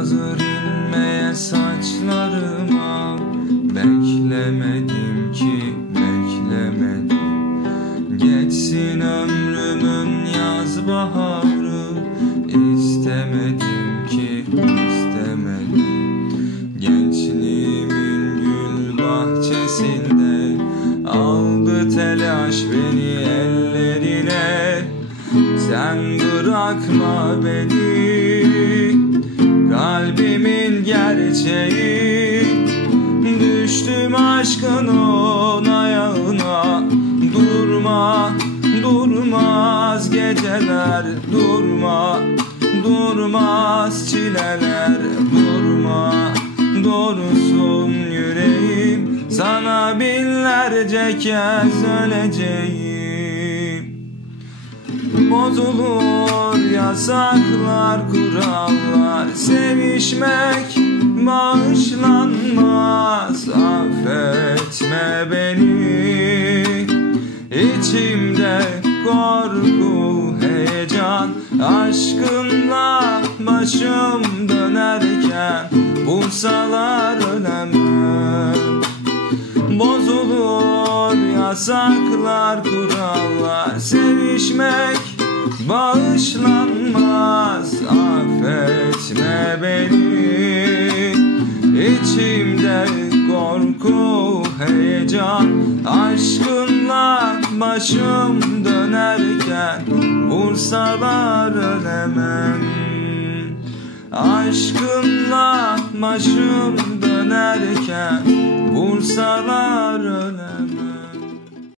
hazır inmeye saçlarıma. Beklemedim ki, beklemedim. Geçsin ömrümün yaz baharı. İstemedim ki, istemedim. Gençliğimin gül bahçesinde aldı telaş beni ellerine. Sen bırakma beni, kalbimin gerçeği. Düştüm aşkın on ayağına. Durma, durmaz geceler. Durma, durmaz çileler. Durma, doğrusun yüreğim. Sana binlerce kez öleceğim. Bozulur yasaklar, kurallar. Sevişmek bağışlanmaz. Affetme beni. İçimde korku, heyecan. Aşkınla başım dönerken vursalar ölemem. Bozulur yasaklar, kurallar. Sevişmek bağışlanmaz. Affetme beni. İçimde korku, heyecan. Aşkınla başım dönerken vursalar ölemem. Aşkınla başım dönerken vursalar ölemem.